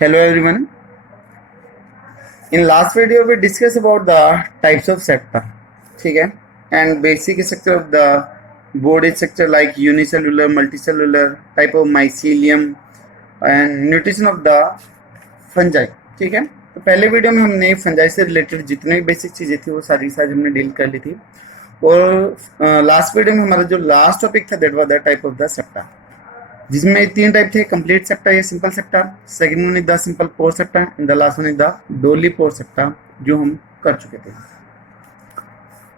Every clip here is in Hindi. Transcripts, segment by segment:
Hello everyone. In last video we discussed about the types of septa, ठीक है, and basic structure of the body structure like unicellular, multicellular, type of mycelium and nutrition of the fungi, ठीक है। तो पहले वीडियो में हमने फंजाई से रिलेटेड जितने भी बेसिक चीजें थी वो सारी हमने डील कर ली थी और लास्ट वीडियो में हमारा जो लास्ट टॉपिक था that was the type of the septa, जिसमें तीन टाइप थे, कंप्लीट सेप्टा या simple septa, second one is the simple pore septa and the last one is the dolipore septa, जो हम कर चुके थे।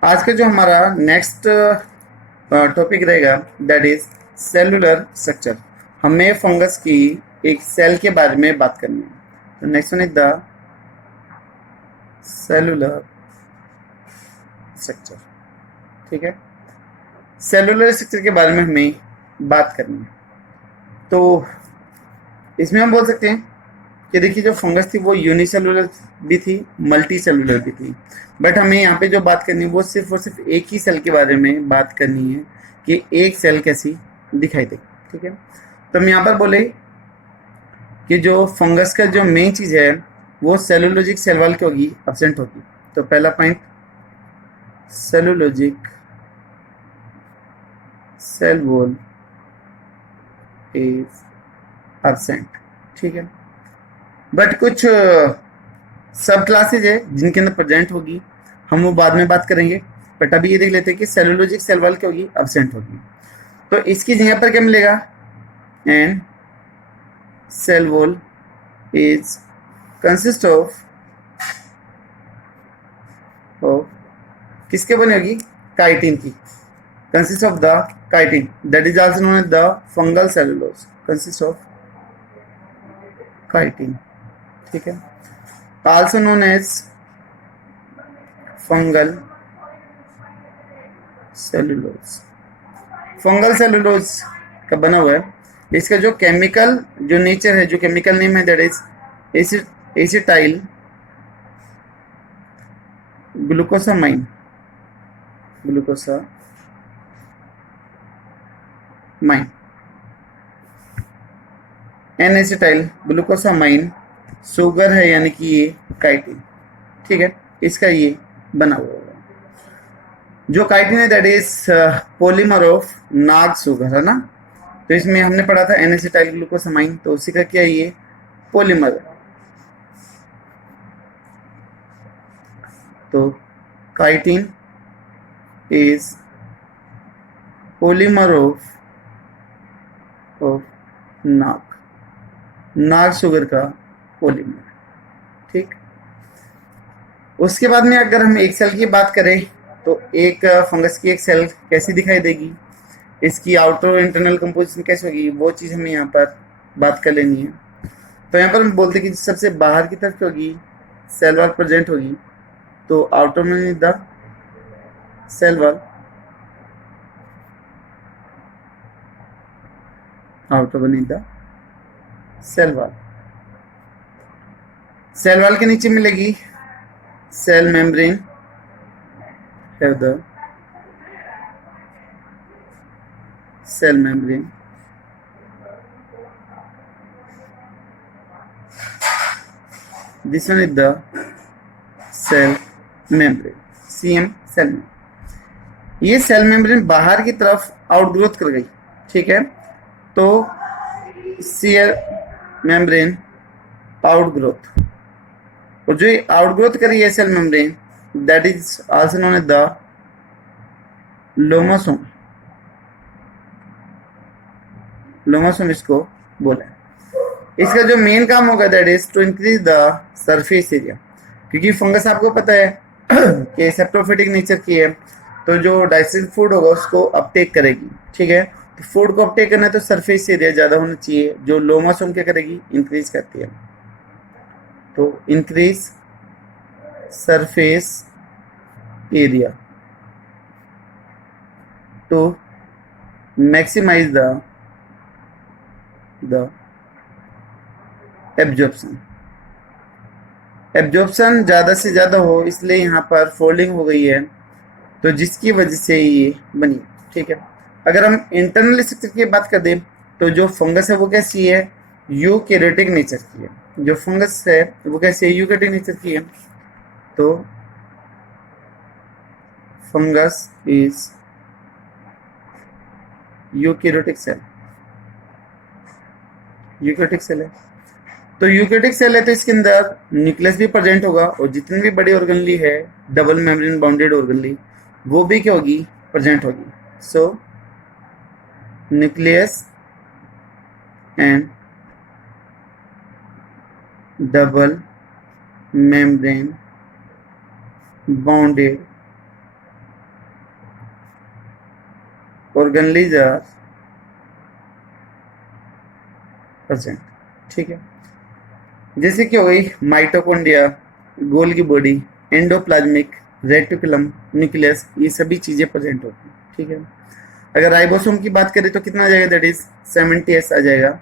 आज का जो हमारा नेक्स्ट टॉपिक रहेगा दैट इज सेलुलर स्ट्रक्चर। हमें फंगस की एक सेल के बारे में बात करनी है। तो next one is the cellular structure, ठीक है। सेलुलर स्ट्रक्चर के बारे में हमें बात करनी है। तो इसमें हम बोल सकते हैं कि देखिए जो फंगस थी वो यूनिसेलुलर भी थी, मल्टी सेलुलर भी थी, बट हमें यहाँ पे जो बात करनी है वो सिर्फ और सिर्फ एक ही सेल के बारे में बात करनी है कि एक सेल कैसी दिखाई दे, ठीक है। तो हम यहाँ पर बोले कि जो फंगस का जो मेन चीज है वो सेलुलोजिक सेल वॉल की होगी, एब्सेंट होगी। तो पहला point, cellulosic cell wall is absent, ठीक है। बट कुछ सब क्लासेज है जिनके अंदर प्रेजेंट होगी, हम वो बाद में बात करेंगे। बट अभी ये देख लेते हैं कि सेलुलोजिक सेल वॉल क्या होगी, एब्सेंट होगी। तो इसकी जगह पर क्या मिलेगा, and cell wall is consist of किसके बने होगी, काइटिन की, consist of the chitin, that is also known as the fungal cellulose, consists of chitin, ठीक है। also known as fungal cellulose। fungal cellulose का बना हुआ है। इसका जो केमिकल जो नेचर है, जो केमिकल नेम है that is acetyl glucosamine, N acetyl glucosamine sugar है, यानी कि ये काइटिन, ठीक है। इसका ये बना हुआ है। जो काइटिन है that is polymer of Nag sugar, है ना। तो इसमें हमने पढ़ा था एन एसिटाइल ग्लूकोसामाइन, तो उसी का क्या है, ये पॉलीमर है। तो chitin is polymer of Nag sugar का पॉलीमर, ठीक। उसके बाद में अगर हम एक सेल की बात करें तो एक फंगस की एक सेल कैसी दिखाई देगी, इसकी आउटर इंटरनल कंपोजिशन कैसी होगी, वो चीज हमें यहाँ पर बात कर लेनी है। तो यहाँ पर हम बोलते हैं कि सबसे बाहर की तरफ होगी सेल वॉल प्रेजेंट होगी, तो आउटर में द सेल वॉल, आउटर बनी the cell wall. Cell wall के नीचे मिलेगी cell membrane, have the cell membrane. This one is the cell membrane, CM cell membrane. ये सेल मेम्ब्रेन बाहर की तरफ आउटग्रोथ कर गई, ठीक है। तो सेल मेम्ब्रेन आउटग्रोथ, और जो आउटग्रोथ करी है cell membrane that is also known as the lomasome. Lomasome इसको बोला है। इसका जो मेन काम होगा that is to increase the surface area, क्योंकि फंगस आपको पता है कि सेप्टोफिटिक नेचर की है, तो जो डाइजेस्टेड फूड होगा उसको अपटेक करेगी, ठीक है। तो फूड को अपटेक करना है तो सरफेस एरिया ज्यादा होना चाहिए, जो लोमासोम क्या करेगी, इंक्रीज करती है। तो increase surface area to maximize the absorption ज्यादा से ज्यादा हो, इसलिए यहाँ पर फोल्डिंग हो गई है, तो जिसकी वजह से ये बनी, ठीक है। अगर हम इंटरनल स्ट्रक्चर की बात कर दें तो जो फंगस है वो कैसी है, यूकैरियोटिक नेचर की है, जो फंगस है वो कैसे यूकैरियोटिक नेचर की है, तो fungus is eukaryotic cell, eukaryotic cell है। तो यूकैरियोटिक सेल है तो इसके अंदर न्यूक्लियस भी प्रेजेंट होगा, और जितनी भी बड़ी ऑर्गेनली है डबल मेम्ब्रेन बाउंडेड ऑर्गेनली, वो भी क्या होगी, प्रेजेंट होगी। So nucleus and double membrane bounded organelles are present. ठीक है, जैसे कि हो गई mitochondria, Golgi body, endoplasmic reticulum, nucleus, ये सभी चीजें प्रेजेंट होती हैं। ठीक है, अगर राइबोसोम की बात करें तो कितना आ जाएगा, दैट इज 70s आ जाएगा।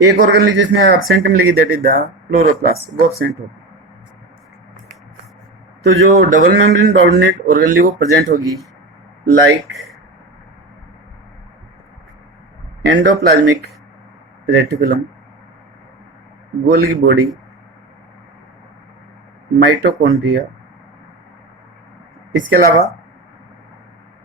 एक ऑर्गेनली जिसमें एब्सेंट मिलेगी दैट इज द क्लोरोप्लास्ट, वो एब्सेंट होगी। तो जो डबल मेम्ब्रेन बाउंडेड ऑर्गेनली वो प्रेजेंट होगी, like endoplasmic reticulum, Golgi body, mitochondria. इसके अलावा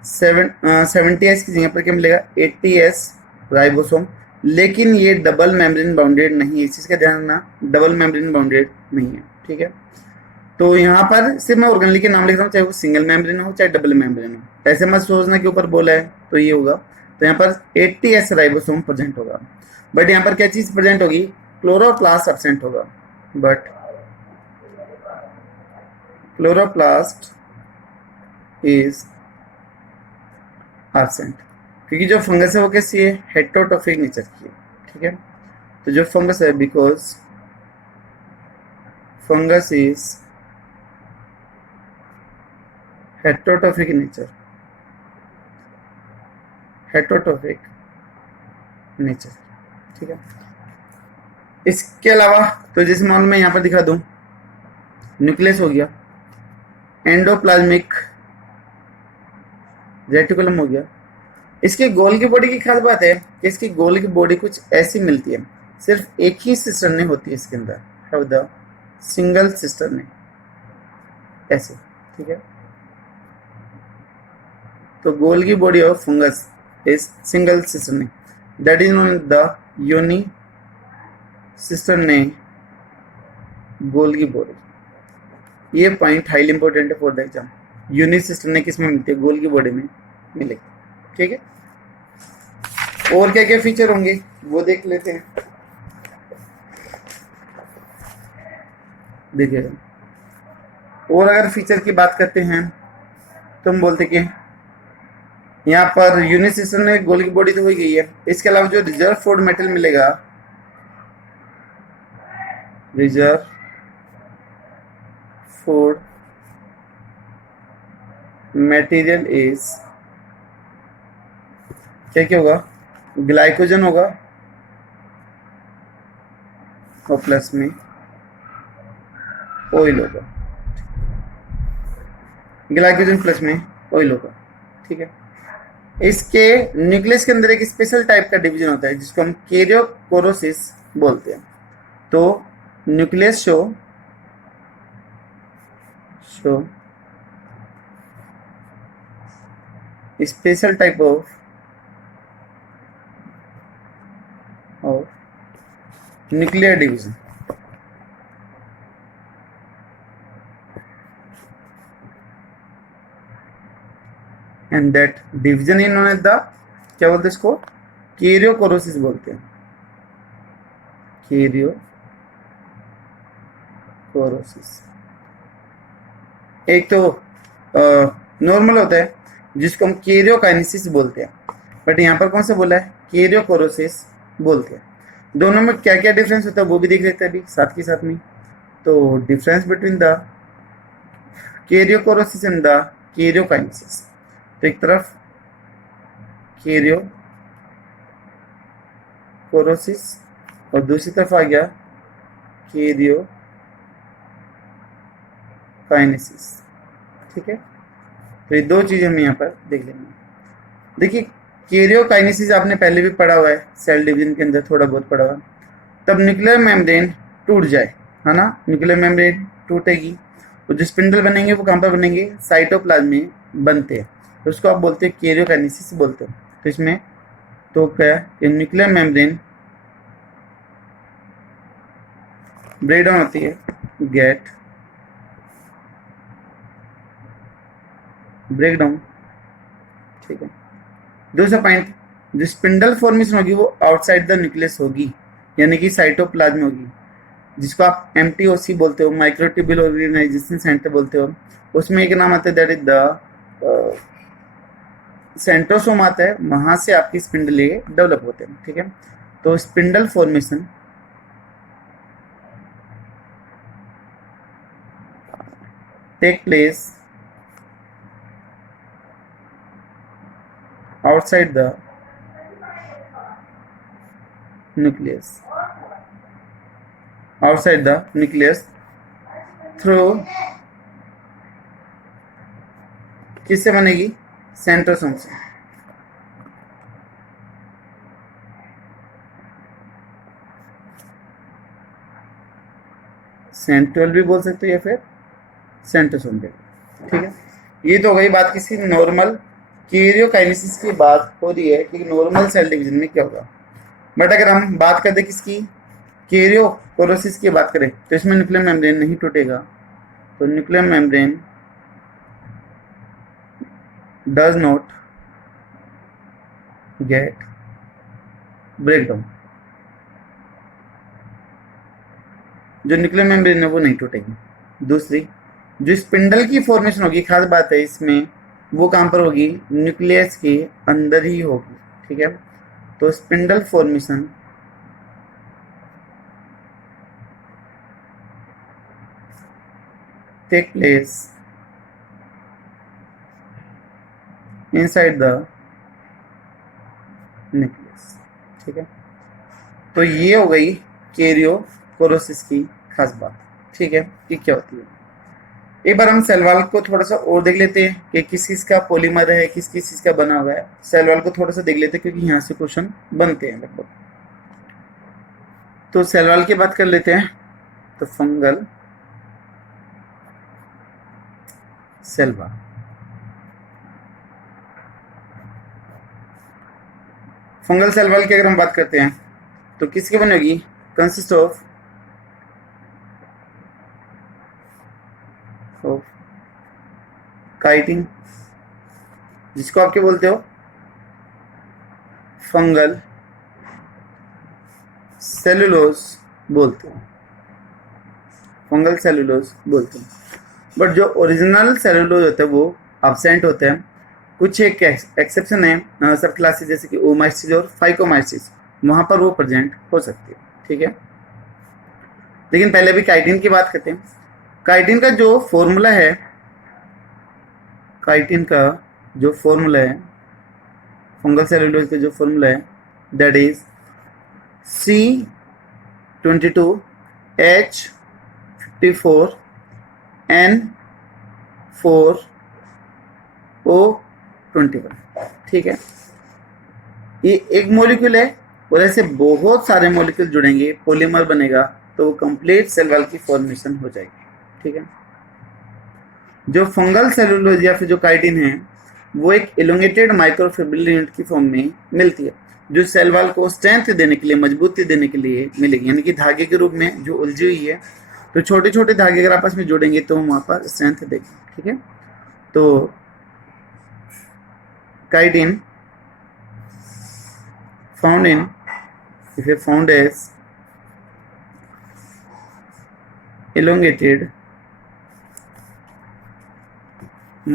70s की जगह पर क्या मिलेगा, 80s राइबोसोम। लेकिन ये डबल मेम्ब्रेन बाउंडेड नहीं है, इस चीज का ध्यान रखना, डबल मेम्ब्रेन बाउंडेड नहीं है। ठीक है, तो यहाँ पर सिर्फ मैं ऑर्गेनली के नाम लिख रहा हूँ, चाहे वो सिंगल मेम्ब्रेन हो चाहे डबल मेम्ब्रेन हो, ऐसे मत सोचना के ऊपर बोला है तो ये होगा। तो यहाँ पर 80s राइबोसोम प्रेजेंट होगा, बट यहाँ पर क्या चीज प्रेजेंट होगी, क्लोरोप्लास्ट एब्सेंट होगा, बट क्लोरोप्लास्ट इज एब्सेंट, क्योंकि जो फंगस है वो कैसी है, हेटेरोट्रोफिक नेचर की है। ठीक है, तो जो फंगस है, because fungus is heterotrophic nature, heterotrophic nature. ठीक है, इसके अलावा तो जैसे मान मैं यहाँ पर दिखा दूं, न्यूक्लियस हो गया, एंडोप्लाज्मिक रेटिकुलम हो गया। इसके गोल की बॉडी की खास बात है कि इसकी गोल की बॉडी कुछ ऐसी मिलती है, सिर्फ एक ही सिस्टर्ने होती है इसके अंदर, हैव द सिंगल सिस्टर्ने, ऐसे। ठीक है, तो Golgi body of fungus is single cisternae, that is known the uni cisternae Golgi body. ये पॉइंट हाईली इंपॉर्टेंट है for the exam, uni cisternae किसमें मिलती है, गोल्गी बॉडी में मिलेगी। ठीक है, और क्या क्या फीचर होंगे वो देख लेते हैं। देखिएगा, और अगर फीचर की बात करते हैं तो हम बोलते कि यहाँ पर यूनी सिस्टर्ने गोल्गी बॉडी तो हो गई है, इसके अलावा जो रिजर्व फूड मेटल मिलेगा, रिजर्व फूड मटेरियल इज क्या क्या होगा, ग्लाइकोजन होगा, और प्लस में ऑयल होगा, ग्लाइकोजन प्लस में ऑयल होगा। ठीक है, इसके न्यूक्लियस के अंदर एक स्पेशल टाइप का डिवीजन होता है जिसको हम कैरियोकोरोसिस बोलते हैं। तो nucleus show special type of nuclear division, and that division in known as the, क्या बोलते हैं इसको, कैरियोकोरोसिस बोलते हैं, कैरियोकोरोसिस। एक तो नॉर्मल होता है जिसको हम कैरियोकाइनेसिस बोलते हैं, बट यहाँ पर कौन सा बोला है, कैरियोकोरोसिस बोलते हैं। दोनों में क्या क्या डिफरेंस होता है वो भी देख लेते हैं अभी साथ के साथ में। तो difference between the karyochorisis and the karyokinesis, तो एक तरफ कैरियोकोरोसिस और दूसरी तरफ आ गया कैरियोकाइनेसिस। ठीक है, तो ये दो चीजें हम यहाँ पर देख लेंगे। देखिए, कैरियोकाइनेसिस आपने पहले भी पढ़ा हुआ है, सेल डिवीजन के अंदर थोड़ा बहुत पढ़ा हुआ, तब न्यूक्लियर मेम्ब्रेन टूट जाए है ना, न्यूक्लियर मेम्ब्रेन टूटेगी, और जो स्पिंडल बनेंगे वो कहाँ पर बनेंगे, साइटोप्लाज्म में बनते हैं, तो उसको आप बोलते हैं कैरियोकाइनेसिस बोलते हैं। तो इसमें तो क्या कि न्यूक्लियर मेम्ब्रेन ब्रेक डाउन होती है, गेट ब्रेक डाउन, ठीक है। दूसरा पॉइंट, जो स्पिंडल फॉर्मेशन होगी वो आउटसाइड द न्यूक्लियस होगी, यानी कि साइटोप्लाज्म होगी, जिसको आप एमटीओसी बोलते हो, माइक्रोट्यूब्यूल ऑर्गेनाइजेशन सेंटर बोलते हो। उसमें एक नाम आता है, दैट इज द सेंट्रोसोम आता है, वहां से आपकी स्पिंडल डेवलप होते हैं, ठीक है। तो spindle formation take place outside the nucleus, outside the nucleus through किससे बनेगी, सेंट्रोसोम से। सेंट्रल भी बोल सकते हो या फिर सेंट्रोसोम भी, ठीक है। ये तो हो गई बात किसी नॉर्मल कैरियोकाइनेसिस की बात हो रही है कि नॉर्मल सेल डिवीजन में क्या होगा। बट अगर हम बात करते किसकी, कैरियोकोरोसिस की बात करें, तो इसमें न्यूक्लियर मेम्ब्रेन नहीं टूटेगा, तो nuclear membrane does not gate breakdown, जो न्यूक्लियर मेम्ब्रेन है वो नहीं टूटेगी। दूसरी, जो स्पिंडल की फॉर्मेशन होगी, खास बात है इसमें, वो कहां पर होगी, न्यूक्लियस के अंदर ही होगी, ठीक है। तो spindle formation take place inside the nucleus, ठीक है। तो ये हो गई कैरियोकोरोसिस की खास बात, ठीक है, कि क्या होती है। एक बार हम सेल वॉल को थोड़ा सा और देख लेते हैं कि किस किस का पॉलीमर है, किस किस चीज का बना हुआ है। सेल वॉल को थोड़ा सा देख लेते हैं क्योंकि यहाँ से क्वेश्चन बनते हैं लगभग। तो सेल वॉल की बात कर लेते हैं। तो fungal cell wall, fungal cell wall की अगर हम बात करते हैं तो किसकी बनेगी, कंसिस्ट ऑफ काइटिन, जिसको आप क्या बोलते हो, फंगल सेलुलोज बोलते हैं, फंगल सेलुलोज बोलते हैं। बट जो ओरिजिनल सेलुलोज होता है वो एब्सेंट होता है। कुछ एक एक्सेप्शन है, सब क्लासेस जैसे कि ओमाइसिस और फाइकोमाइसिस, वहां पर वो प्रेजेंट हो सकती है, ठीक है। लेकिन पहले भी काइटिन की बात करते हैं। काइटिन का जो फॉर्मूला है, काइटिन का जो फॉर्मूला है, फंगल सेलुलोज का जो फॉर्मूला है, दैट इज C22H54O21, ठीक है। ये एक मॉलिक्यूल है और ऐसे बहुत सारे मॉलिक्यूल जुड़ेंगे, पॉलीमर बनेगा, तो वो कंप्लीट सेल वॉल की फॉर्मेशन हो जाएगी, ठीक है। जो फंगल सेलुलोज या फिर जो काइटिन है, वो एक एलोंगेटेड माइक्रोफिब्रिल यूनिट की फॉर्म में मिलती है, जो सेल वॉल को स्ट्रेंथ देने के लिए, मजबूती देने के लिए मिलेगी, यानी कि धागे के रूप में जो उलझी हुई है। तो छोटे छोटे धागे अगर आपस में जोड़ेंगे तो वहां पर स्ट्रेंथ देगी, ठीक है। तो chitin found in, if you found as elongated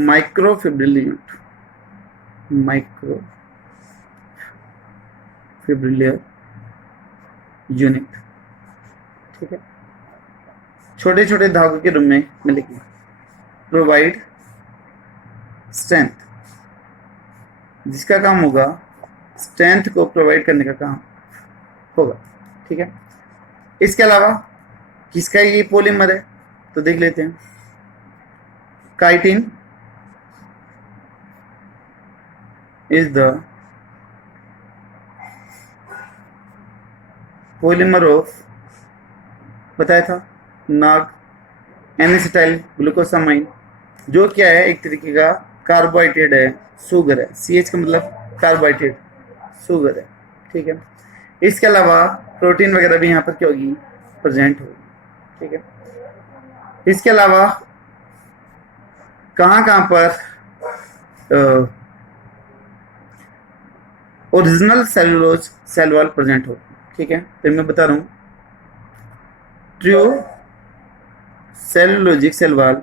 microfibril unit, microfibrillary unit, ठीक है, छोटे छोटे धागों के रूप में मिलेगी, प्रोवाइड स्ट्रेंथ, जिसका काम होगा स्ट्रेंथ को प्रोवाइड करने का काम होगा, ठीक है। इसके अलावा किसका ये पॉलीमर है, तो देख लेते हैं। Chitin is the polymer of, बताया था, नाग एनिसिटाइल ग्लूकोसामाइन, जो क्या है एक तरीके का कार्बोहाइड्रेट है, शुगर है। CH का मतलब कार्बोहाइड्रेट, शुगर है, ठीक है। इसके अलावा प्रोटीन वगैरह भी यहाँ पर क्या होगी, प्रेजेंट होगी, ठीक है। इसके अलावा कहाँ कहाँ पर original cellulose cell wall present होगी, ठीक है। फिर मैं बता रहा हूँ, true cellulosic cell wall,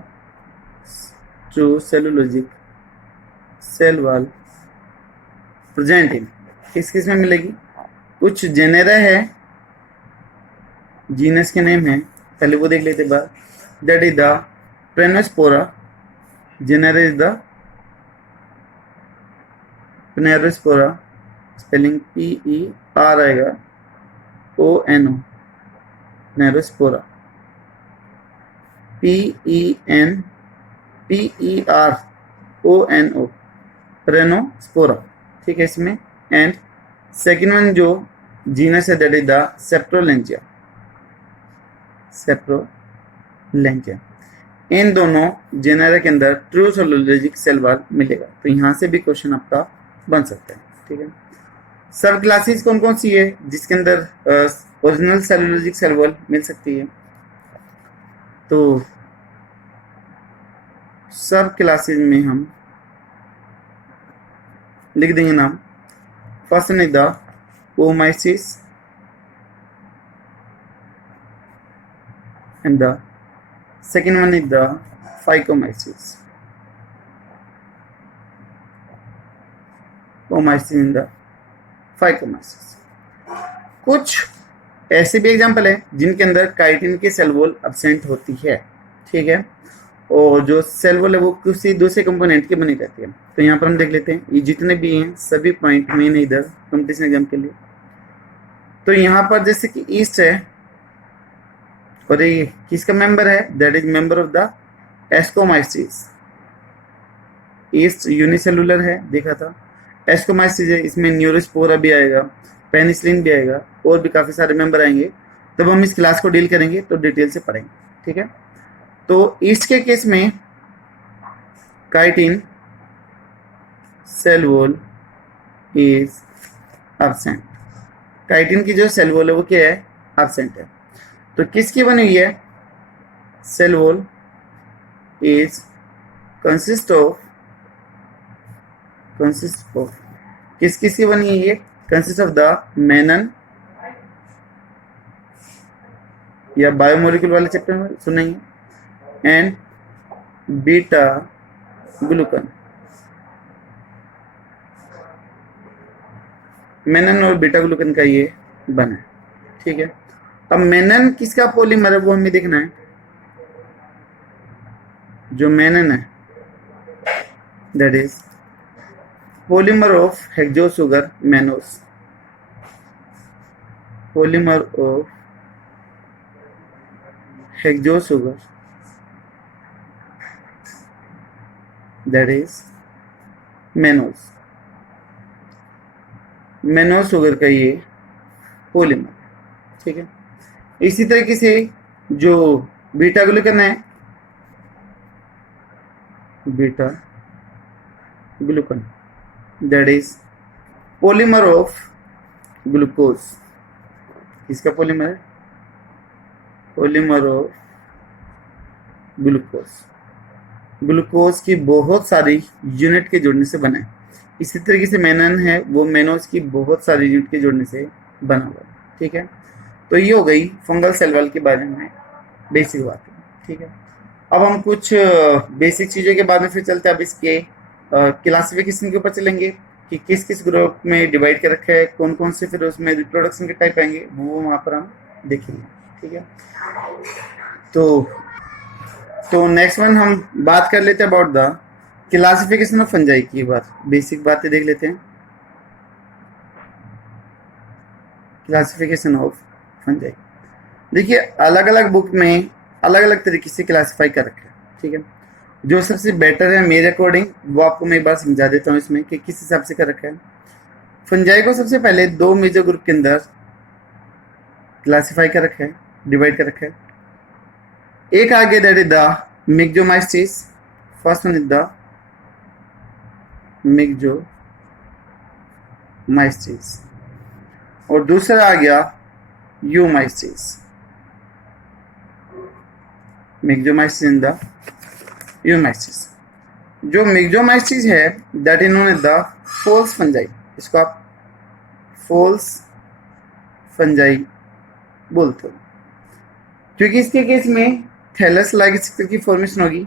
true cellulosic cell wall present in किस किस में मिलेगी, कुछ जेनेरा है, जीनस के नेम है, पहले वो देख लेते बार। That is the peronospora, genera is the peronospora, spelling PER आएगा, ONO, प्नेरोस्पोरा, PENPERONO, प्रेनोस्पोरा, ठीक है इसमें। एंड सेकेंड वन जो जीनस है that is the saprolegnia, saprolegnia. इन दोनों जेनेरा के अंदर ट्रू सेलुलोजिक सेल वॉल मिलेगा, तो यहाँ से भी क्वेश्चन आपका बन सकता है, ठीक है। सब क्लासेस कौन कौन सी है जिसके अंदर ओरिजिनल सेलुलोजिक सेल वॉल मिल सकती है, तो सब क्लासेस में हम लिख देंगे नाम। First one is the oomycetes and the second one is the phycomycetes, oomycetes in the phycomycetes. कुछ ऐसे भी एग्जांपल है जिनके अंदर काइटिन की सेल वॉल एब्सेंट होती है, ठीक है, और जो सेल वॉल है वो किसी दूसरे कंपोनेंट की बनी रहती है। तो यहाँ पर हम देख लेते हैं, ये जितने भी हैं सभी पॉइंट मेन है इधर कंपटीशन एग्जाम के लिए। तो यहाँ पर जैसे कि ईस्ट है, और ये किसका मेंबर है, that is member of the एस्कोमाइसिस। East unicellular है, देखा था। एस्कोमाइसिस है, इसमें न्यूरोस्पोरा भी आएगा, पेनिसिलिन भी आएगा, और भी काफी सारे मेंबर आएंगे। तब हम इस क्लास को डील करेंगे तो डिटेल से पढ़ेंगे, ठीक है। तो ईस्ट के केस में chitin cell wall is absent, chitin की जो सेल वॉल है वो क्या है, एब्सेंट है। तो किसकी बनी हुई है, cell wall is consist of किस किस की बनी है, ये कंसिस्ट ऑफ द मेनन, या बायोमोलिक्यूल वाले चैप्टर में सुनेंगे, एंड बीटा ग्लूकन। मेनन और बीटा ग्लूकन का ये बना है, ठीक है। अब मेनन किसका पॉलीमर है वो हमें देखना है। जो मेनन है that is polymer of hexose sugar mannose, polymer of hexose sugar that is mannose, mannose sugar का ये पॉलीमर, ठीक है। इसी तरीके से जो बीटा ग्लूकन है, beta glucan that is polymer of glucose, इसका पॉलीमर है पॉलीमर ऑफ ग्लूकोज, ग्लूकोज की बहुत सारी यूनिट के जुड़ने से बना है। इसी तरीके से मेनन है, वो मेनोस की बहुत सारी यूनिट के जुड़ने से बना हुआ है, ठीक है। तो ये हो गई फंगल सेल वॉल के बारे में बेसिक बातें, ठीक है। अब हम कुछ बेसिक चीज़ों के बाद में फिर चलते हैं। अब इसके क्लासिफिकेशन के ऊपर चलेंगे कि किस किस ग्रुप में डिवाइड कर रखा है, कौन कौन से फिर उसमें रिप्रोडक्शन के टाइप आएंगे, वो वहाँ पर हम देखेंगे, ठीक है। तो नेक्स्ट वन हम बात कर लेते हैं about the classification of fungi की। बार बेसिक बातें देख लेते हैं। क्लासिफिकेशन ऑफ फंजाई, देखिए अलग अलग बुक में अलग अलग तरीके से क्लासिफाई कर रखा है, ठीक है। जो सबसे बेटर है मेरे अकॉर्डिंग वो आपको मैं एक बार समझा देता हूँ इसमें कि किस हिसाब से कर रखा है। फंजाई को सबसे पहले दो मेजर ग्रुप के अंदर क्लासिफाई कर रखा है, डिवाइड कर रखा है। एक आगे that is the myxomycetes, first one is the myxomycetes, और दूसरा आ गया यूमाइस्टिस। मिक्जोमाइस्टिस इन द यूमाइस्टिस। जो मिक्जोमाइस्टिस है that is known as the false fungi, इसको आप फोल्स फंजाई बोलते हो, क्योंकि इसके केस में थैलस लाइक स्ट्रक्चर की फॉर्मेशन होगी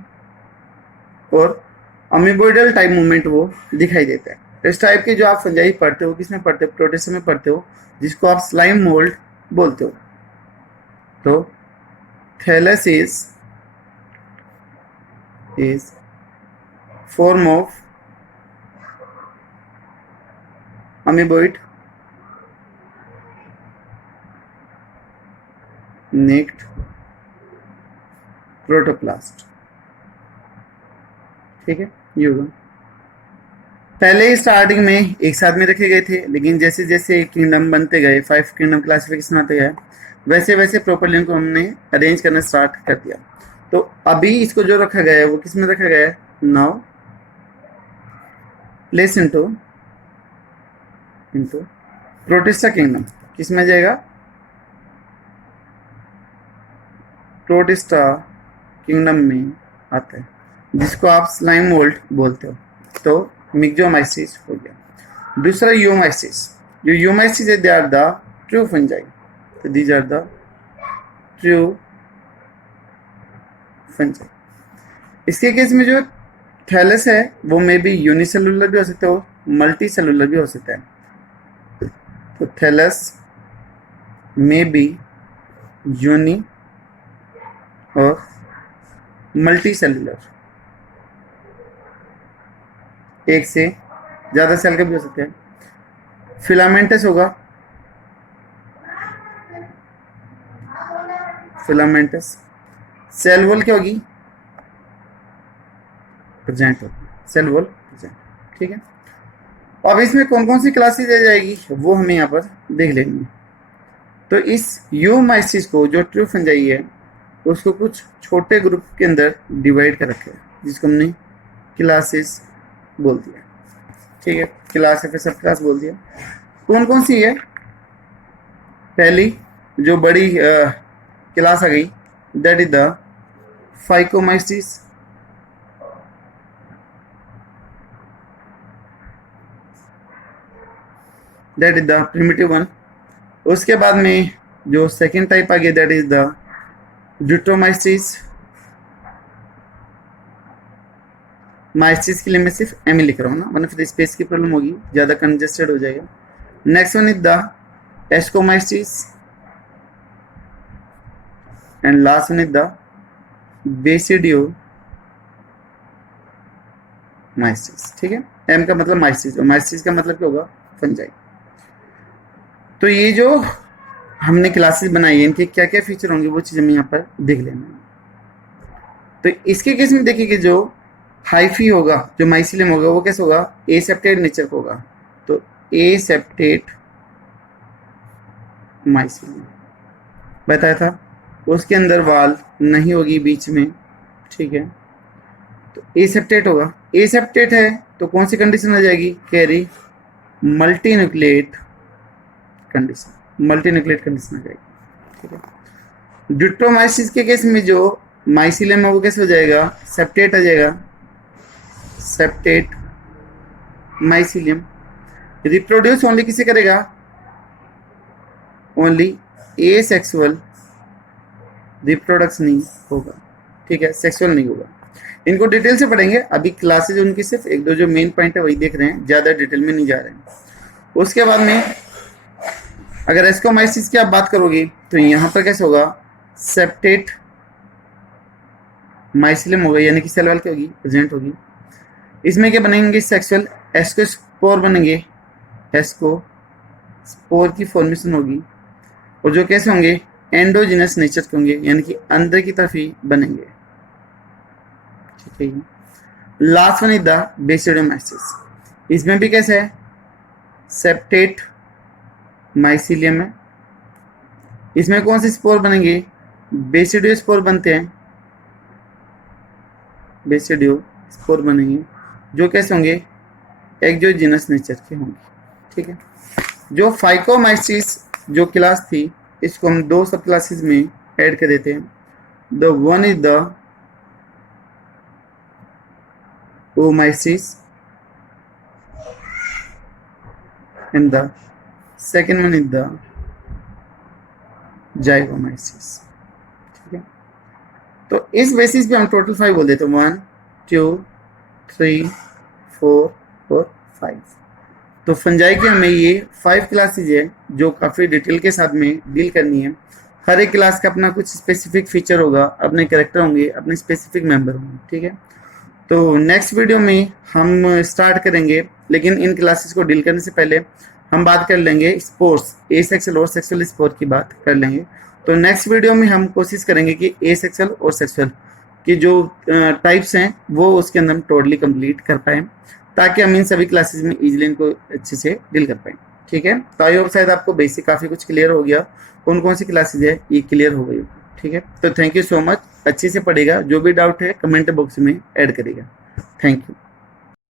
और अमीबोइडल टाइप मूवमेंट वो दिखाई देता है। इस टाइप के जो आप फंजाई पढ़ते हो, किसमें पढ़ते हो? प्रोटिस्ट में पढ़ते हो, जिसको आप स्लाइम मोल्ड बोलते हो। तो thallus is form of amoeboid necked protoplast. ठीक है, यूरो पहले स्टार्टिंग में एक साथ में रखे गए थे, लेकिन जैसे जैसे किंगडम बनते गए, 5 किंगडम क्लासिफिकेशन आते गए, वैसे वैसे प्रॉपर्ली उनको हमने अरेंज करना स्टार्ट कर दिया। तो अभी इसको जो रखा गया है वो किस में रखा गया है? Now place into protista kingdom. किस में जाएगा? प्रोटिस्टा किंगडम में आता है, जिसको आप स्लाइम मोल्ड बोलते हो। तो मिक्जोमाइस्टिस हो गया। दूसरा यूमाइस्टिस। जो यूमाइस्टिस है they are the true fungi. तो these are the true fungi. इसके केस में जो थैलस है वो मे बी यूनिसेलुलर भी हो सकता है, मल्टी सेलुलर भी हो सकता है। तो थैलस मे बी यूनि और मल्टी सेलुलर, एक से ज्यादा सेल का भी हो सकता है। फिलामेंटस होगा, फिलामेंटस। सेल वॉल क्या होगी? प्रेजेंट होगी, सेल वॉल प्रेजेंट। ठीक है, अब इसमें कौन कौन सी क्लासेस आ जाएगी वो हमें यहाँ पर देख लेंगे। तो इस यूमाइस्टिस को जो ट्रू फंजाई है उसको कुछ छोटे ग्रुप के अंदर डिवाइड कर रखा है, जिसको हमने क्लासेस बोल दिया। ठीक है, क्लास या फिर सब क्लास बोल दिया। कौन कौन सी है? पहली जो बड़ी क्लास आ गई that is the phycomycetes. That is the primitive one. उसके बाद में जो सेकेंड टाइप आ गया that is the deuteromycetes. Mycetes के लिए मैं सिर्फ एम लिख रहा हूँ ना, वरना फिर स्पेस की प्रॉब्लम होगी, ज़्यादा कंजेस्टेड हो जाएगा। Next one is the ascomycetes and last one is the basidiomycetes. ठीक है, एम का मतलब माइस्टिस और माइस्टिस का मतलब क्या होगा? फंजाई। तो ये जो हमने क्लासेस बनाई है इनके क्या क्या फीचर होंगे वो चीज़ हमें यहाँ पर देख लेना। तो इसके केस में देखिए कि जो हाइफी होगा, जो माइसिलियम होगा, वो कैसे होगा? एसेप्टेट नेचर का होगा। तो एसेप्टेट माइसिलियम बताया था। उसके अंदर वाल नहीं होगी बीच में। ठीक है, तो एसेप्टेट होगा। एसेप्टेट है तो कौन सी कंडीशन आ जाएगी? कैरी multinucleate condition, multinucleate condition आ जाएगी। ठीक है, ड्यूट्रोमाइसिस के केस में जो माइसिलियम है वो कैसे हो जाएगा? सेप्टेट आ जाएगा, सेप्टेट माइसिलियम। रिप्रोड्यूस ओनली किसे करेगा? ओनली एसेक्सुअल रिप्रोडक्शन नहीं होगा। ठीक है, सेक्सुअल नहीं होगा। इनको डिटेल से पढ़ेंगे, अभी क्लासेज उनकी सिर्फ एक दो जो मेन पॉइंट है वही देख रहे हैं, ज़्यादा डिटेल में नहीं जा रहे हैं। उसके बाद में अगर एस्कोमाइसिस की आप बात करोगे तो यहाँ पर कैसे होगा? सेप्टेट माइसिलियम होगा, यानी कि सेल वॉल क्या होगी? प्रेजेंट होगी। इसमें क्या बनेंगे? सेक्सुअल एस्कोस्पोर बनेंगे, एस्कोस्पोर की फॉर्मेशन होगी, और जो कैसे होंगे? एंडोजिनस नेचर के होंगे, यानी कि अंदर की तरफ ही बनेंगे। ठीक है, लास्ट वन इज द बेसिडोमाइसिस। इसमें भी कैसे है? सेप्टेट माइसिलियम है। इसमें कौन से स्पोर बनेंगे? बेसिडियो स्पोर बनते हैं, बेसिडियो स्पोर बनेंगे, जो कैसे होंगे, एक्सोजीनस नेचर के होंगे। ठीक है, जो फाइकोमाइसिस जो क्लास थी, इसको हम दो सब क्लासेस में ऐड कर देते हैं। The one is the oomycetes and the second one is the zygomycetes. ठीक है, तो इस बेसिस पे हम टोटल 5 बोल देते हैं, 1 2 3 4 और 5। तो फंजाई की हमें ये 5 क्लासेज है जो काफ़ी डिटेल के साथ में डील करनी है। हर एक क्लास का अपना कुछ स्पेसिफिक फीचर होगा, अपने कैरेक्टर होंगे, अपने स्पेसिफिक मेंबर होंगे। ठीक है, तो नेक्स्ट वीडियो में हम स्टार्ट करेंगे, लेकिन इन क्लासेस को डील करने से पहले हम बात कर लेंगे स्पोर्ट्स, ए सेक्सुअल और सेक्सुअल स्पोर्ट की बात कर लेंगे। तो नेक्स्ट वीडियो में हम कोशिश करेंगे कि ए सेक्सुअल और सेक्सुअल की जो टाइप्स हैं वो उसके अंदर हम टोटली कंप्लीट कर पाएँ, ताकि हम इन सभी क्लासेस में इजीली इनको अच्छे से डील कर पाएँ। ठीक है, तो आई होप शायद आपको बेसिक काफ़ी कुछ क्लियर हो गया, कौन कौन सी क्लासेज है ये क्लियर हो गई। ठीक है, तो थैंक यू सो मच, अच्छे से पढ़ेगा, जो भी डाउट है कमेंट बॉक्स में ऐड करेगा। Thank you.